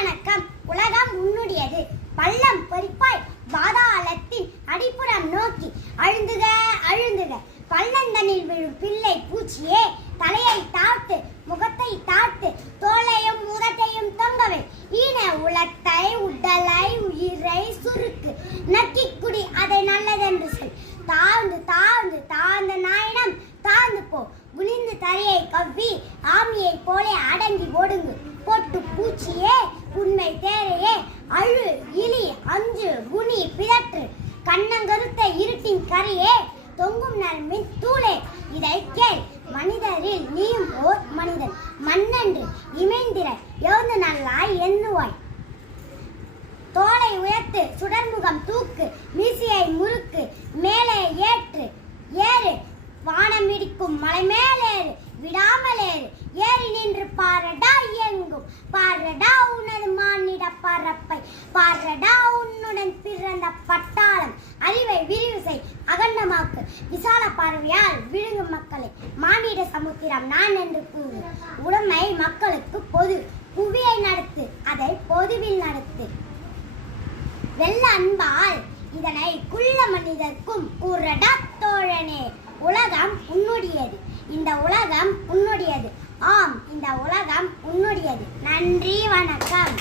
வணக்கம். உலகம் உன்னுடையது. பள்ளம் பொறிப்பாய் பாதாளத்தின் அடிப்புறம் நோக்கி அழுந்துக அழுந்துக. பள்ளந்தனில் விழும் பிள்ளை பூச்சியே, தலையை தாழ்த்து, முகத்தை தாழ்த்து, தோளையும் உதட்டையும் தொங்கவை. ஈன உலத்தை உடலை உயிரை சுருக்கு, நக்கிக் குடி அதை நல்லதென்று சொல். தாழ்ந்து தாழ்ந்து தாழ்ந்த நாயனம் தாழ்ந்து போ. குனிந்து தரையை கவ்வி ஆமியை போலே அடங்கி ஒடுங்கு. பொட்டு பூச்சியே, உண்மை தேரையே, அழு இலி அஞ்சு குனி பிதற்று. கண்ணங்கருத்த இருட்டின் கரையே, தொங்கும் நரம்பின் தூளே, இதை கேள். மனிதரில் நீயும் ஓர் மனிதன். மண்ணென்று இமைந்திர எழுந்து நல்லாய் எண்ணுவாய். தோலை உயர்த்து, சுடர்முகம் தூக்கு, மீசையை முறுக்கு, மேலே ஏற்று ஏறு. வானம் இடிக்கும் மலை மேலேறு, விடாமல் ஏறு. ஏறி நின்று பாரடா எங்கும், பாரடா உனது மானிட பரப்பை, பாரடா உன்னுடன் பிறந்த பட்டாளம். அறிவை விரிவு செய், அகண்டமாக்கு, விசால பார்வையால் விழுங்கும் மக்களை. மானிட சமுத்திரம் நான் என்று கூறு. உடைமை மக்களுக்கு பொது. புவியை நடத்து, அதை பொதுவில் நடத்து. வெள்ள அன்பால் இதனை குள்ள மனிதர்க்கும் கூறடா தோழனே. உலகம் உன்னுடையது, இந்த உலகம் உன்னுடையது. ஆம், இந்த உலகம் உன்னுடையது. நன்றி, வணக்கம்.